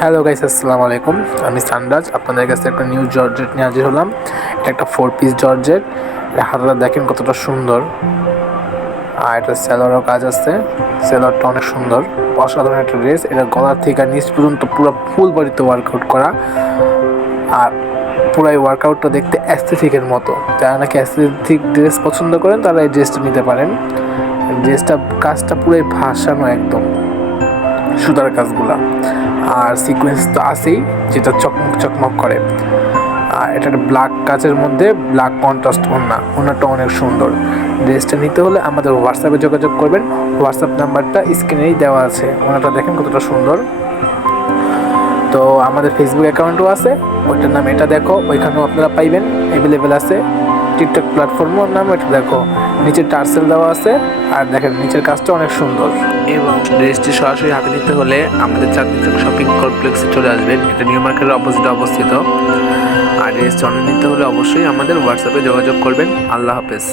Hello guys, আসসালামু আলাইকুম। আমি সানরাজ আপনাদের কাছে একটা নিউ জর্জেট নিয়ে হাজির হলাম। এটা একটা 4 পিস জর্জেট। এটা হাতাটা দেখেন কতটা সুন্দর, আর এটা সেলোয়ারও কাজ আছে। সেলোয়ারটা অনেক সুন্দর, অসাধারণ একটা ড্রেস। এটা গলার থেকে নিচ পর্যন্ত পুরো ফুল বডিতে ওয়ার্কআউট করা, আর পুরো এই ওয়ার্কআউটটা দেখতে অ্যাস্থেটিকের মতো। যারা নাকি অ্যাস্থেটিক ড্রেস পছন্দ করেন তারা এই ড্রেসটা নিতে পারেন। ড্রেসটা কাজটা পুরোই ভাসানো একদম, সুতার কাজগুলা, আর সিকোয়েন্স তো আছেই যেটা চকমক চকমক করে। আর এটা একটা ব্ল্যাক কাচের মধ্যে ব্ল্যাক কন্ট্রাস্ট ওড়নাটা অনেক সুন্দর। ড্রেসটা নিতে হলে আমাদের হোয়াটসঅ্যাপে যোগাযোগ করবেন। হোয়াটসঅ্যাপ নাম্বারটা স্ক্রিনেই দেওয়া আছে। ওড়নাটা দেখেন কতটা সুন্দর। তো আমাদের ফেসবুক অ্যাকাউন্টও আছে, ওইটার নাম এটা দেখো, ওইখানেও আপনারা পাইবেন, অ্যাভেলেবেল আছে। টিকটক প্ল্যাটফর্মের নাম এটা দেখো, নিচে টার্সেল দেওয়া আছে। আর দেখেন নিচের কাজটা অনেক সুন্দর। এবং ড্রেসটি সরাসরি হাতে নিতে হলে আমাদের চাঁদনী চক শপিং কমপ্লেক্সে চলে আসবেন। এটা নিউ মার্কেটের অপোজিটে অবস্থিত। আর ড্রেসটি অর্ডার নিতে হলে অবশ্যই আমাদের হোয়াটসঅ্যাপে যোগাযোগ করবেন। আল্লাহ হাফেজ।